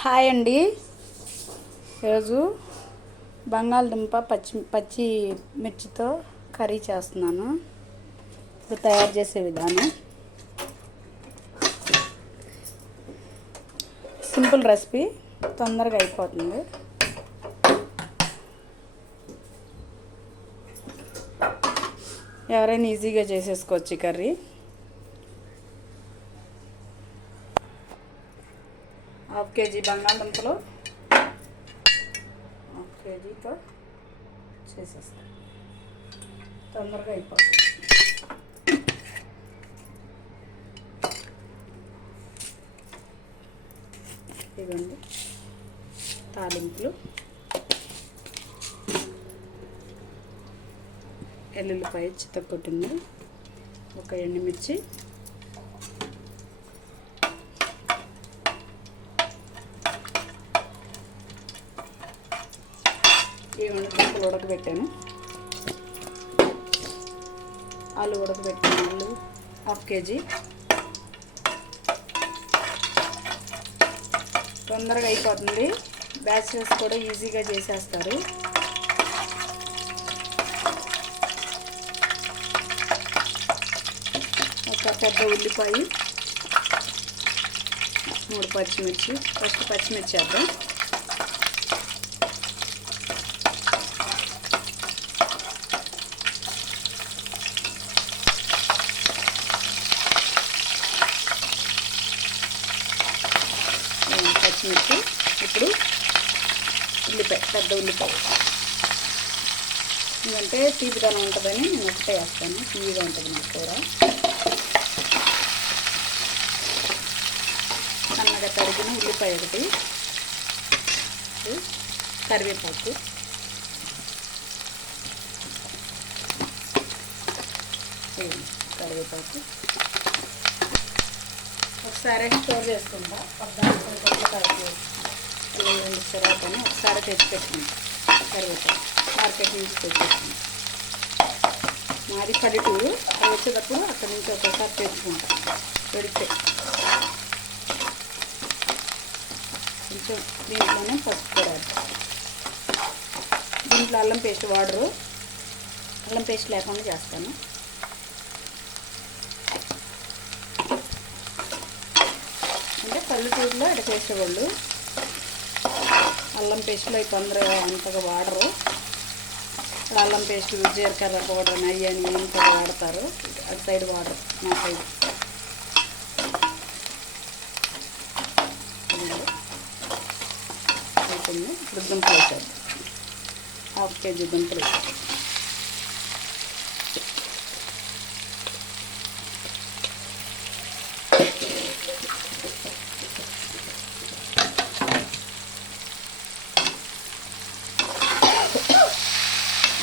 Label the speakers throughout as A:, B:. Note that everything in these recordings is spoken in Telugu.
A: హాయ్ అండి. ఈరోజు బంగాళదుంప పచ్చి పచ్చి మిర్చితో కర్రీ చేస్తున్నాను. ఇప్పుడు తయారు చేసే విధానం. సింపుల్ రెసిపీ తొందరగా అయిపోతుంది. ఎవరైనా ఈజీగా చేసేసుకోవచ్చు ఈ కర్రీ. హాఫ్ కేజీ బంగాళదుంపలు. హాఫ్ కేజీతో చేసేస్తాను తొందరగా అయిపోతుంది. ఇవ్వండి తాలింపులు. ఎల్లుల్లిపాయ చిత్తకొట్టింది ఒక ఎండుమిర్చి. రెండు దుంపలు ఉడకబెట్టాను. ఆలు ఉడకబెట్టాను ఆలు హాఫ్ కేజీ. తొందరగా అయిపోతుంది. బ్యాచిలర్స్ కూడా ఈజీగా చేసేస్తారు. ఒక పెద్ద ఉల్లిపాయ మూడు పచ్చిమిర్చి ఫస్ట్ పచ్చిమిర్చి వేద్దాం. పచ్చిమిర్చి ఇప్పుడు ఉల్లిపాయ పెద్ద ఉల్లిపాయ. ఎందుకంటే తీపిదనం ఉంటుందని నేను ఒకటే వేస్తాను. తీయగా ఉంటుంది నా కూర. సన్నగా తరిగిన ఉల్లిపాయ ఒకటి. కరివేపాకు. కరివేపాకు. ఒకసారి స్టోర్ చేసుకుంటా. పద్నాలుగు రెండు తర్వాత ఒకసారి తెచ్చి పెట్టుకుంటా. కరివేపాకు మార్కెట్ నుంచి తెచ్చేసుకుంటాం. మాది పల్లెటూరు. అక్కడ వచ్చేటప్పుడు అక్కడి నుంచి ఒకసారి తెచ్చుకుంటాం. పెడితే. కొంచెం దీంట్లోనే పసుపు కూడా దీంట్లో అల్లం పేస్ట్ వాడరు. అల్లం పేస్ట్ లేకుండా చేస్తాను. అంటే పల్లెటూరులో ఇక్కడ చేసేవాళ్ళు. అల్లం పేస్ట్లో అవి తొందరగా అంతగా వాడరు. ఇక్కడ అల్లం పేస్ట్ జీలకర్ర పౌడర్ నెయ్యి అని అంతగా వాడతారు. అటు సైడ్ వాడరు మా సైడ్. ఇప్పుడు దుంపలు వేసారు హాఫ్ కేజీ దుంపలు వేసారు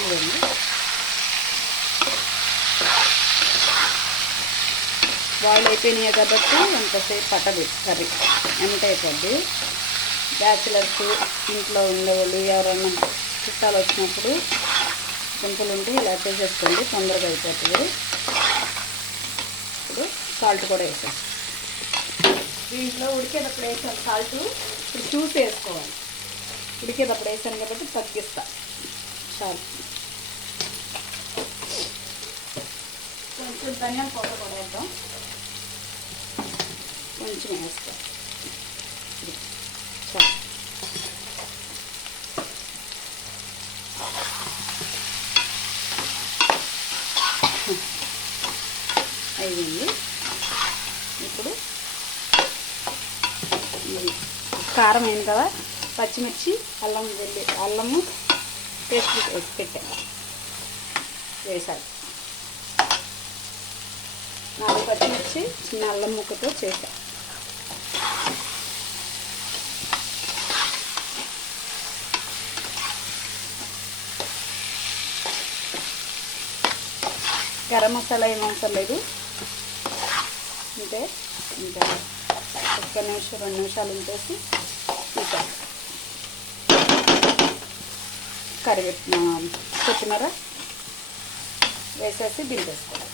A: ఇవ్వండి బాయిల్ అయిపోయినాయి కాబట్టి ఎంతసేపు పట్టదు కర్రీ. ఎంత అయిపోద్ది బ్యాచిలర్స్ ఇంట్లో ఉండేవాళ్ళు ఎవరైనా చుట్టాలు వచ్చినప్పుడు సింపుల్ ఉంటే ఇలా చేసేసుకోండి తొందరగా అయిపోతుంది. ఇప్పుడు సాల్ట్ కూడా వేసాం దీంట్లో ఉడికేటప్పుడు వేసాను సాల్ట్ ఇప్పుడు చూసి వేసుకోవాలి. ఉడికేటప్పుడు వేసాను కాబట్టి తగ్గిస్తా. సాల్ట్ కొంచెం ధనియాల పౌడర్ కూడా వేద్దాం. కొంచెం వేస్తా అయ్యింది. అయింది ఇప్పుడు కారం అయింది కదా? పచ్చిమిర్చి అల్లం వెల్లి అల్లము పేస్ట్ వేసి పెట్టాను వేసాను. నాలుగు పచ్చిమిర్చి చిన్న అల్లం ముక్కతో చేశాను గరం మసాలా ఏం అవసరం లేదు. అంటే ఇంకా ఒక్క నిమిషం రెండు నిమిషాలు ఉంచేసి ఇంకా కరివేపు కొత్తిమీర వేసేసి దింపేసుకోవాలి.